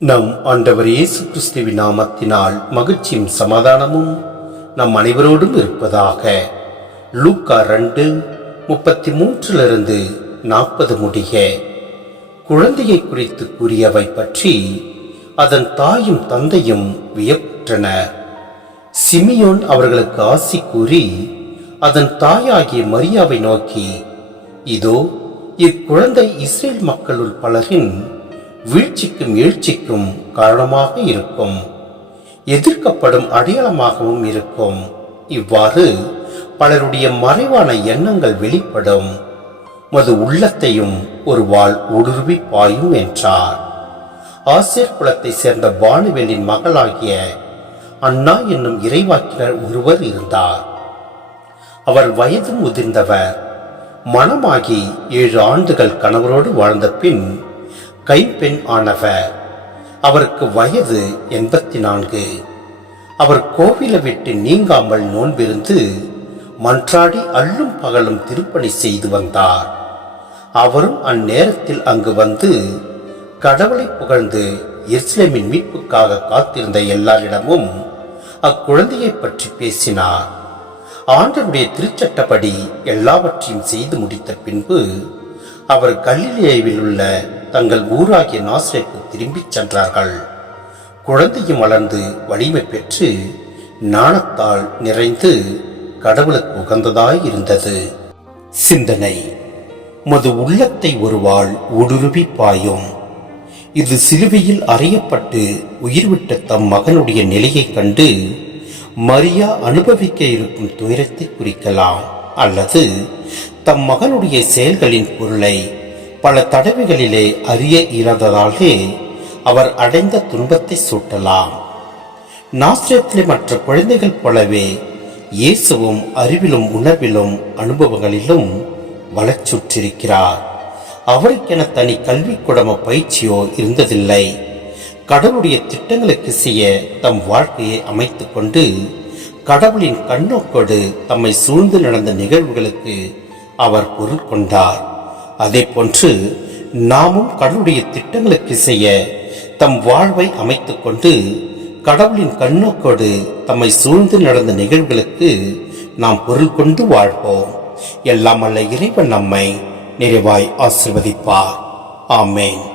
நம் ஆண்டவர் இயேசு கிறிஸ்துவின் நாமத்தினால் மகிழ்ச்சியும் சமாதானமும் நம் அனைவரோடும் இருப்பதாக லூக்கா ரெண்டு முப்பத்தி மூன்றிலிருந்து நாற்பது முடிய குழந்தையை குறித்து கூறியவை பற்றி அதன் தாயும் தந்தையும் வியப்புற்றனர். சிமியோன் அவர்களுக்கு ஆசி கூறி அதன் தாயாகிய மரியாவை நோக்கி இதோ இக்குழந்தை இஸ்ரேல் மக்களுள் பலரின் வீழ்ச்சிக்கும் எழுச்சிக்கும் காரணமாக இருக்கும். எதிர்க்கப்படும் அடையாளமாகவும் இருக்கும். இவ்வாறு பலருடைய மறைவான எண்ணங்கள் வெளிப்படும். மது உள்ளத்தையும் ஒரு வாள் ஊடுருவி பாயும் என்றார். ஆசிரியர் குலத்தை சேர்ந்த பானுவேலின் மகளாகிய அண்ணா என்னும் இறைவாக்கினர் ஒருவர் இருந்தார். அவர் வயது முதிர்ந்தவர். மனமாகி ஏழு ஆண்டுகள் கணவரோடு வாழ்ந்த பின் கைப்பெண் ஆனவர். அவருக்கு வயது எண்பத்தி நான்கு அவர் கோவிலை விட்டு நீங்காமல் நோன்பிருந்து மன்றாடி அள்ளும் பகலும் திருப்பணி செய்து வந்தார். அவரும் அந்நேரத்தில் அங்கு வந்து கடவுளை புகழ்ந்து எருசலேமின் மீட்புக்காக காத்திருந்த எல்லாரிடமும் அக்குழந்தையை பற்றி பேசினார். ஆண்டனுடைய திருச்சட்டப்படி எல்லாவற்றையும் செய்து முடித்த பின்பு அவர் கல்லிலேவில் உள்ள தங்கள் ஊராகிய நாசிரேக்கு திரும்பிச் சென்றார்கள். குழந்தையும் வளர்ந்து வலிமை பெற்று நாணத்தால் நிறைந்து கடவுளுக்கு உகந்ததாய் இருந்தது சிந்தனை. மது உள்ளத்தை ஒருவாள் ஊடுருவி பாயும் இது சிலுவையில் அறையப்பட்டு உயிர்விட்ட தம் மகனுடைய நிலையைக் கண்டு மரியா அனுபவிக்க இருக்கும் துயரத்தை குறிக்கலாம் அல்லது தம் மகனுடைய செயல்களின் பொருளை பல தடவைகளிலே அறிய இயலாததாலே அவர் அடைந்த துன்பத்தை சூட்டலாம். நாசிரியத்திலே மற்ற குழந்தைகள் போலவே இயேசுவும் அறிவிலும் உணர்விலும் அனுபவங்களிலும் வளச்சுற்றிருக்கிறார் அவருக்கென தனி கல்வி குடம பயிற்சியோ இருந்ததில்லை. கடவுளுடைய திட்டங்களுக்கு செய்ய தம் வாழ்க்கையை அமைத்து கொண்டு கடவுளின் கண்ணோக்கோடு தம்மை சூழ்ந்து நடந்த நிகழ்வுகளுக்கு அவர் பொருள் கொண்டார். அதே போன்று நாமும் கடவுளுடைய திட்டங்களுக்கு செய்ய தம் வாழ்வை அமைத்துக் கொண்டு கடவுளின் கண்ணோக்கோடு தம்மை சூழ்ந்து நடந்த நிகழ்வுகளுக்கு நாம் பொருள் கொண்டு வாழ்வோம். எல்லாம் அல்ல இறைவன் நம்மை நிறைவாய் ஆசிர்வதிப்பார். ஆமேன்.